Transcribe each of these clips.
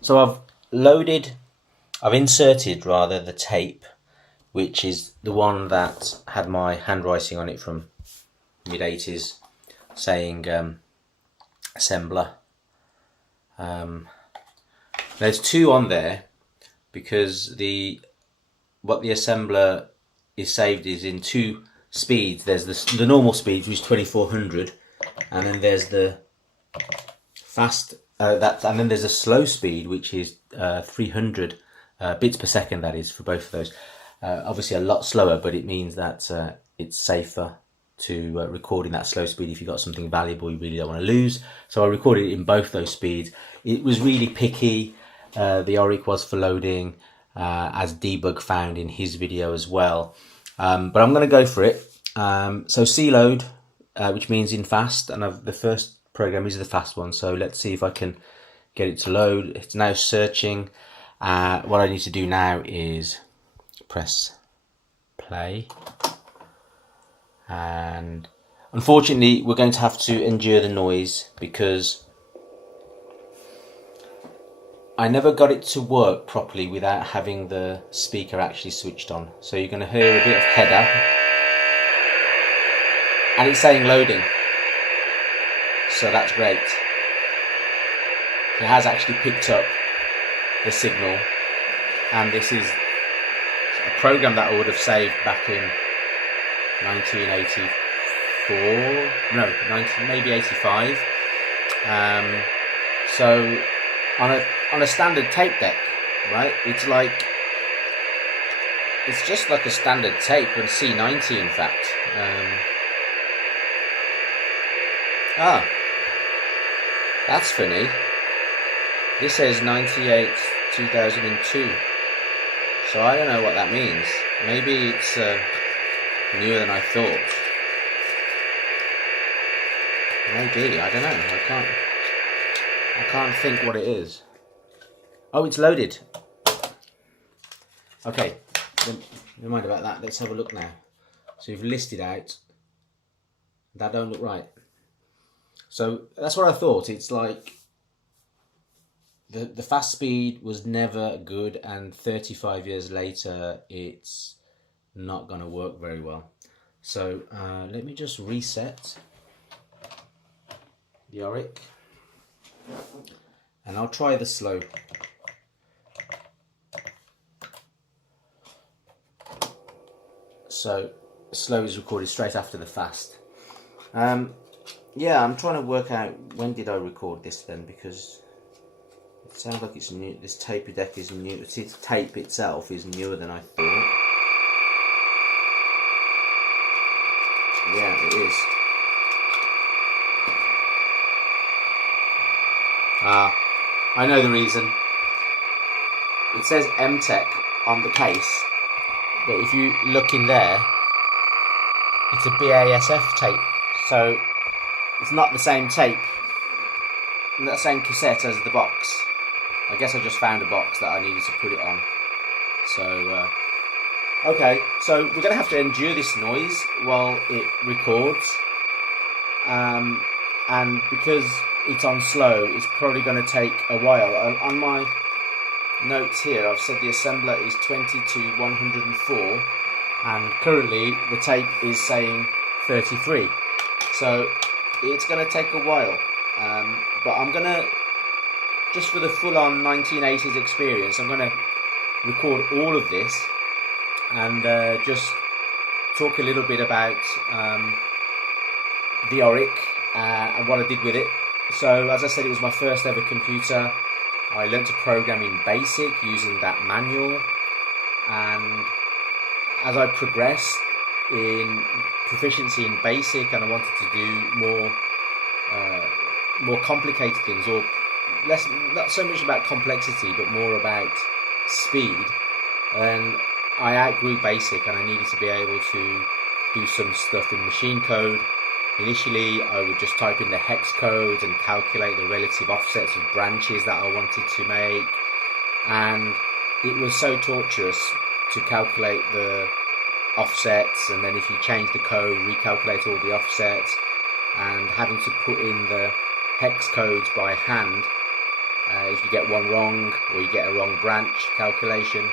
So I've inserted rather the tape, which is the one that had my handwriting on it from mid-80s saying assembler. There's two on there because what the assembler is saved is in two speeds. There's the normal speed, which is 2400, and then there's the fast and then there's a slow speed, which is 300 bits per second. That is for both of those. Obviously a lot slower, but it means that it's safer to record in that slow speed if you've got something valuable you really don't want to lose. So I recorded it in both those speeds. It was really picky. The Oric was for loading, as Debug found in his video as well. But I'm going to go for it. So C load, which means in fast, and the first program is the fast one. So let's see if I can get it to load. It's now searching. What I need to do now is press play. And unfortunately, we're going to have to endure the noise because I never got it to work properly without having the speaker actually switched on. So you're going to hear a bit of header, and it's saying loading. So that's great. It has actually picked up the signal, and this is a program that I would have saved back in 1984, maybe 85. So on a standard tape deck, right? It's just like a standard tape on C90, in fact. That's funny. This says 98 2002. So I don't know what that means. Maybe it's newer than I thought. Maybe, I don't know. I can't think what it is. Oh, it's loaded. Okay, never mind about that. Let's have a look now. So you've listed out. That don't look right. So that's what I thought. It's like the fast speed was never good, and 35 years later, it's not going to work very well. So let me just reset the Oric, and I'll try the slow. So slow is recorded straight after the fast. Yeah, I'm trying to work out when did I record this then, because it sounds like it's new. This tape deck is new. The tape itself is newer than I thought. Yeah, it is. I know the reason. It says MTech on the case, but if you look in there, it's a BASF tape. So it's not the same tape, not the same cassette as the box. I guess I just found a box that I needed to put it on. So, okay, so we're going to have to endure this noise while it records. And because it's on slow, it's probably going to take a while. On my notes here, I've said the assembler is 20 to 104, and currently the tape is saying 33. So it's going to take a while, but I'm going to, just for the full-on 1980s experience, I'm going to record all of this and just talk a little bit about the Oric and what I did with it. So as I said, it was my first ever computer. I learnt to program in BASIC using that manual, and as I progressed in proficiency in BASIC and I wanted to do more complicated things, or less, not so much about complexity but more about speed, and I outgrew BASIC and I needed to be able to do some stuff in machine code. Initially I would just type in the hex codes and calculate the relative offsets of branches that I wanted to make, and it was so torturous to calculate the offsets, and then if you change the code, recalculate all the offsets, and having to put in the hex codes by hand If you get one wrong or you get a wrong branch calculation,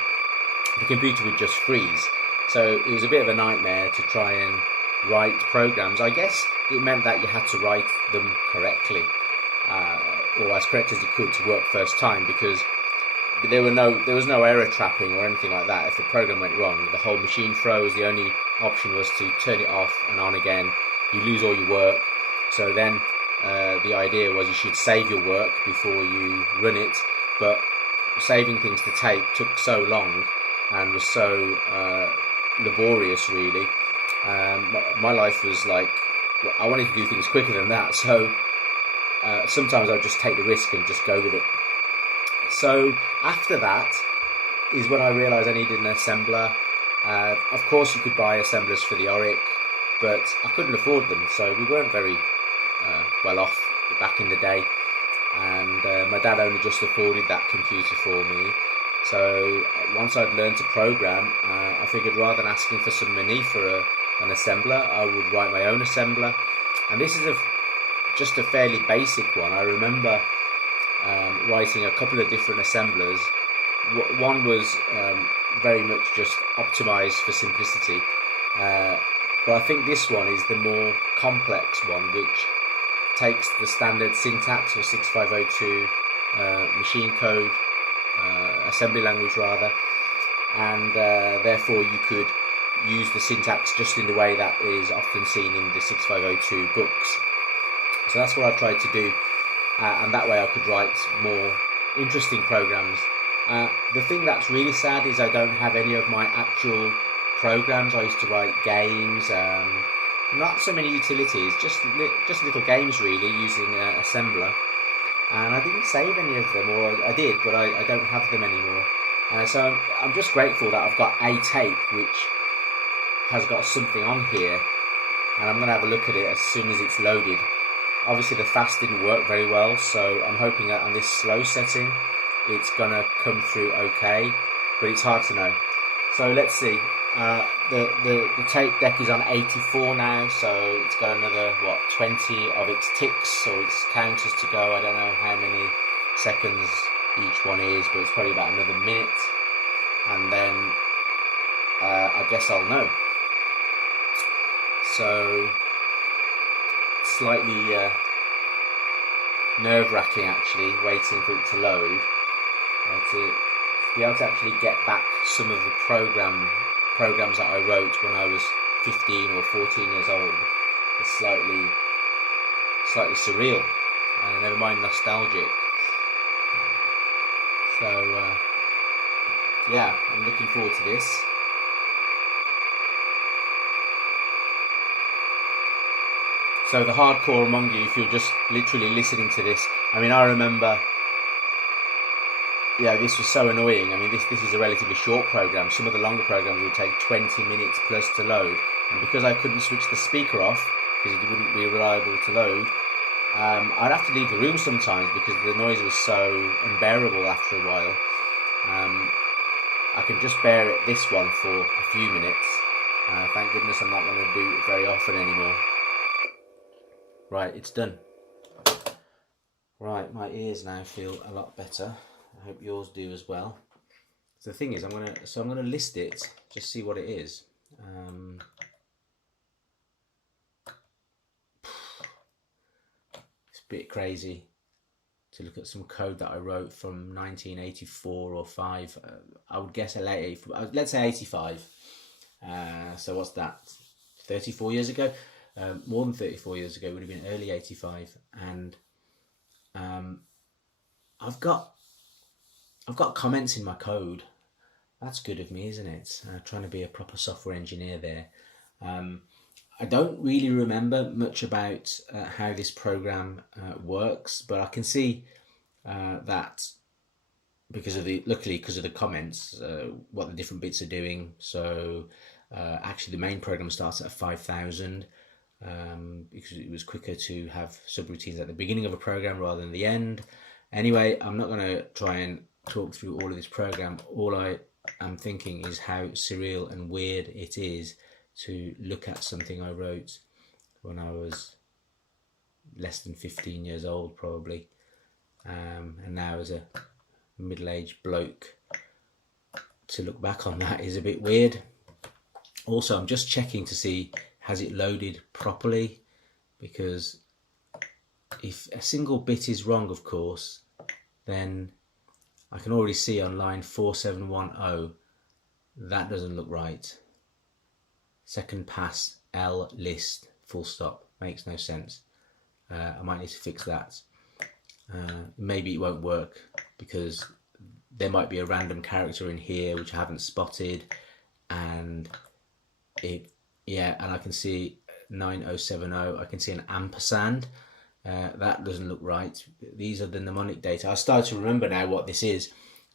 the computer would just freeze. So it was a bit of a nightmare to try and write programs. I guess it meant that you had to write them correctly, or as correct as you could to work first time, because there was no error trapping or anything like that. If the program went wrong, the whole machine froze. The only option was to turn it off and on again. You lose all your work. So then the idea was you should save your work before you run it, but saving things to tape took so long and was so laborious, really. My life was like, I wanted to do things quicker than that, so sometimes I'd just take the risk and just go with it. So after that is when I realised I needed an assembler. Of course you could buy assemblers for the Oric, but I couldn't afford them, so we weren't very well off back in the day, and my dad only just afforded that computer for me. So once I'd learned to program, I figured rather than asking for some money for an assembler, I would write my own assembler. And this is just a fairly basic one. I remember writing a couple of different assemblers. One was very much just optimized for simplicity, but I think this one is the more complex one, which takes the standard syntax for 6502 machine code, assembly language rather, and therefore you could use the syntax just in the way that is often seen in the 6502 books. So that's what I tried to do, and that way I could write more interesting programs. The thing that's really sad is I don't have any of my actual programs. I used to write games, not so many utilities, just little games really, using assembler, and I didn't save any of them, or I did, but I don't have them anymore. So I'm just grateful that I've got a tape which has got something on here, and I'm going to have a look at it as soon as it's loaded. Obviously the fast didn't work very well, so I'm hoping that on this slow setting it's going to come through okay, but it's hard to know. So let's see. The tape deck is on 84 now, so it's got another 20 of its ticks or its counters to go. I don't know how many seconds each one is, but it's probably about another minute, and then I guess I'll know. So slightly nerve-wracking actually, waiting for it to load, to be able to actually get back some of the programs that I wrote when I was 15 or 14 years old. It's slightly surreal, never mind nostalgic. So yeah, I'm looking forward to this. So the hardcore among you, if you're just literally listening to this, I mean, I remember, yeah, this was so annoying. I mean, this is a relatively short program. Some of the longer programs would take 20 minutes plus to load, and because I couldn't switch the speaker off because it wouldn't be reliable to load, I'd have to leave the room sometimes because the noise was so unbearable after a while. I can just bear it, this one, for a few minutes. Thank goodness I'm not going to do it very often anymore. Right, it's done. Right, my ears now feel a lot better. I hope yours do as well. So the thing is, I'm gonna list it, just see what it is. It's a bit crazy to look at some code that I wrote from 1984 or 5. I would guess a late, let's say 85. So what's that? 34 years ago. More than 34 years ago, it would have been early 85, and I've got comments in my code. That's good of me, isn't it? Trying to be a proper software engineer there. I don't really remember much about how this program works, but I can see that luckily because of the comments, what the different bits are doing. So actually the main program starts at 5,000. Because it was quicker to have subroutines at the beginning of a program rather than the end. Anyway, I'm not going to try and talk through all of this program. All I am thinking is how surreal and weird it is to look at something I wrote when I was less than 15 years old, probably. and now as a middle-aged bloke, to look back on that is a bit weird. Also, I'm just checking to see, has it loaded properly, because if a single bit is wrong, of course, then I can already see on line 4710 that doesn't look right. Second pass L list full stop, makes no sense. I might need to fix that. Maybe it won't work because there might be a random character in here which I haven't spotted, and and I can see 9070, I can see an ampersand. That doesn't look right. These are the mnemonic data. I start to remember now what this is.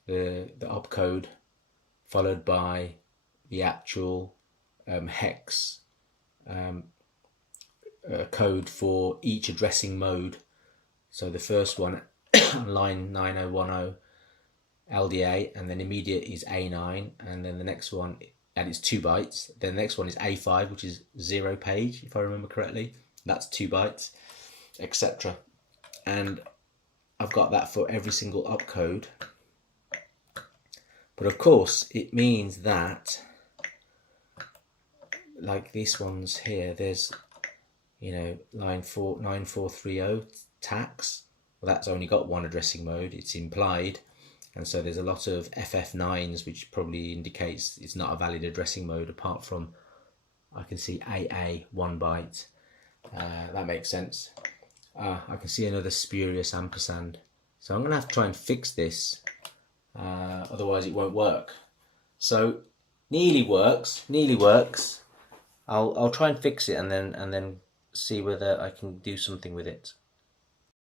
The opcode followed by the actual hex code for each addressing mode. So the first one on line 9010 LDA, and then immediate is A9, and then the next one, and it's 2 bytes. Then the next one is A5, which is 0 page, if I remember correctly. That's 2 bytes, etc. And I've got that for every single opcode. But of course, it means that, like this one's here, there's, line 9430 tax. Well, that's only got one addressing mode, it's implied. And so there's a lot of FF9s, which probably indicates it's not a valid addressing mode, apart from, I can see AA 1 byte. That makes sense. I can see another spurious ampersand. So I'm going to have to try and fix this, otherwise it won't work. So nearly works. I'll try and fix it and then see whether I can do something with it.